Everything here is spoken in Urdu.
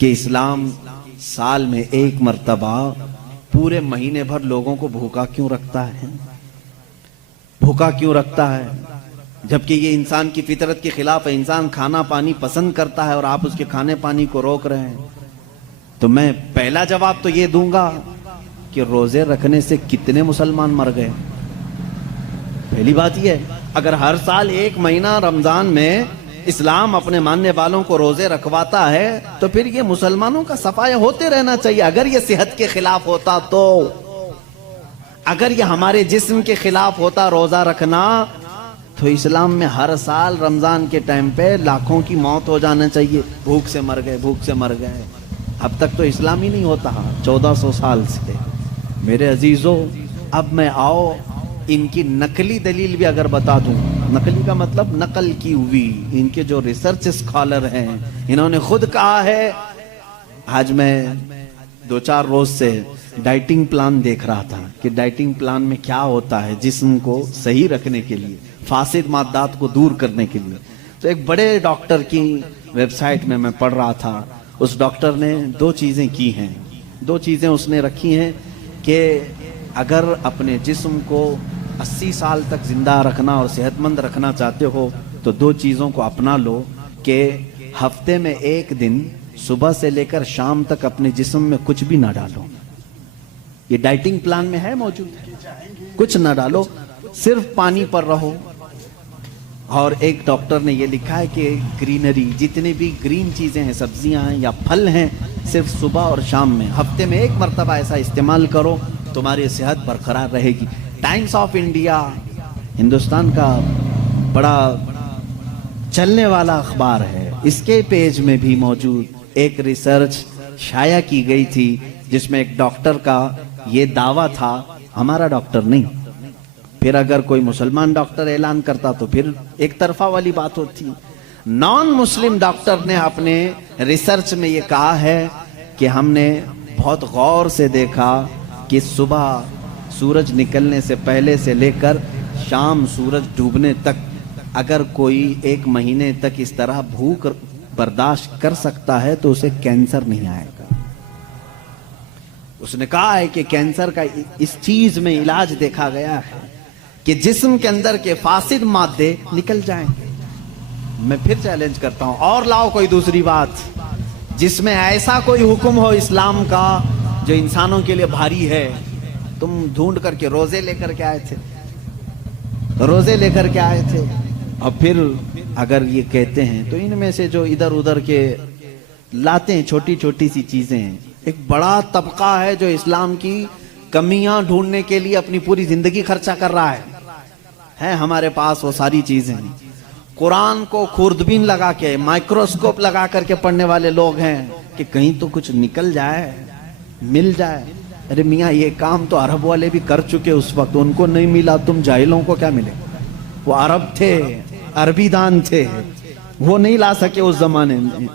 کہ اسلام سال میں ایک مرتبہ پورے مہینے بھر لوگوں کو بھوکا کیوں رکھتا ہے؟ بھوکا کیوں رکھتا ہے جبکہ یہ انسان کی فطرت کے خلاف ہے؟ انسان کھانا پانی پسند کرتا ہے اور آپ اس کے کھانے پانی کو روک رہے ہیں۔ تو میں پہلا جواب تو یہ دوں گا کہ روزے رکھنے سے کتنے مسلمان مر گئے؟ پہلی بات یہ ہے، اگر ہر سال ایک مہینہ رمضان میں اسلام اپنے ماننے والوں کو روزے رکھواتا ہے تو پھر یہ مسلمانوں کا صفایا ہوتے رہنا چاہیے۔ اگر یہ صحت کے خلاف ہوتا تو، اگر یہ ہمارے جسم کے خلاف ہوتا روزہ رکھنا، تو اسلام میں ہر سال رمضان کے ٹائم پہ لاکھوں کی موت ہو جانا چاہیے، بھوک سے مر گئے، بھوک سے مر گئے۔ اب تک تو اسلام ہی نہیں ہوتا 1400 سال سے۔ میرے عزیزو، اب میں آؤ ان کی نقلی دلیل بھی اگر بتا دوں، نقلی کا مطلب نقل کی ہوئی، ان کے جو ریسرچ اسکالر ہیں انہوں نے خود کہا ہے۔ آج میں 2-4 روز سے ڈائٹنگ پلان دیکھ رہا تھا کہ ڈائٹنگ پلان میں کیا ہوتا ہے جسم کو صحیح رکھنے کے لیے، فاسد مادات کو دور کرنے کے لیے۔ تو ایک بڑے ڈاکٹر کی ویب سائٹ میں پڑھ رہا تھا، اس ڈاکٹر نے 2 چیزیں کی ہیں، 2 چیزیں اس نے رکھی ہیں کہ اگر اپنے جسم کو 80 سال تک زندہ رکھنا اور صحت مند رکھنا چاہتے ہو تو 2 چیزوں کو اپنا لو کہ ہفتے میں 1 دن صبح سے لے کر شام تک اپنے جسم میں کچھ بھی نہ ڈالو۔ یہ ڈائٹنگ پلان میں ہے موجود، کچھ نہ ڈالو، صرف پانی پر رہو۔ اور ایک ڈاکٹر نے یہ لکھا ہے کہ گرینری، جتنی بھی گرین چیزیں ہیں، سبزیاں ہیں یا پھل ہیں، صرف صبح اور شام میں ہفتے میں 1 مرتبہ ایسا استعمال کرو، تمہاری صحت برقرار رہے گی۔ ٹائمز آف انڈیا ہندوستان کا بڑا چلنے والا اخبار ہے، اس کے پیج میں بھی موجود ایک ریسرچ شائع کی گئی تھی جس میں ایک ڈاکٹر کا یہ دعویٰ تھا، ہمارا ڈاکٹر نہیں، پھر اگر کوئی مسلمان ڈاکٹر اعلان کرتا تو پھر ایک طرفہ والی بات ہوتی۔ نان مسلم ڈاکٹر نے اپنے ریسرچ میں یہ کہا ہے کہ ہم نے بہت غور سے دیکھا کہ صبح سورج نکلنے سے پہلے سے لے کر شام سورج ڈوبنے تک اگر کوئی 1 مہینے تک اس طرح بھوک برداشت کر سکتا ہے تو اسے کینسر نہیں آئے گا۔ اس نے کہا ہے کہ کینسر کا اس چیز میں علاج دیکھا گیا ہے کہ جسم کے اندر کے فاسد مادے نکل جائیں گے۔ میں پھر چیلنج کرتا ہوں، اور لاؤ کوئی دوسری بات جس میں ایسا کوئی حکم ہو اسلام کا جو انسانوں کے لیے بھاری ہے۔ تم ڈھونڈ کر کے روزے لے کر کے آئے تھے، روزے لے کر کے آئے تھے، اور پھر اگر یہ کہتے ہیں تو ان میں سے جو ادھر ادھر کے لاتے ہیں چھوٹی چھوٹی سی چیزیں ہیں، ایک بڑا طبقہ ہے جو اسلام کی کمیاں ڈھونڈنے کے لیے اپنی پوری زندگی خرچہ کر رہا ہے ہمارے پاس وہ ساری چیزیں ہیں۔ قرآن کو خوردبین لگا کے، مائکروسکوپ لگا کر کے پڑھنے والے لوگ ہیں کہ کہیں تو کچھ نکل جائے، مل جائے۔ ارے میاں، یہ کام تو عرب والے بھی کر چکے اس وقت، ان کو نہیں ملا، تم جاہلوں کو کیا ملے؟ وہ عرب تھے، عربی دان تھے، وہ نہیں لا سکے اس زمانے میں۔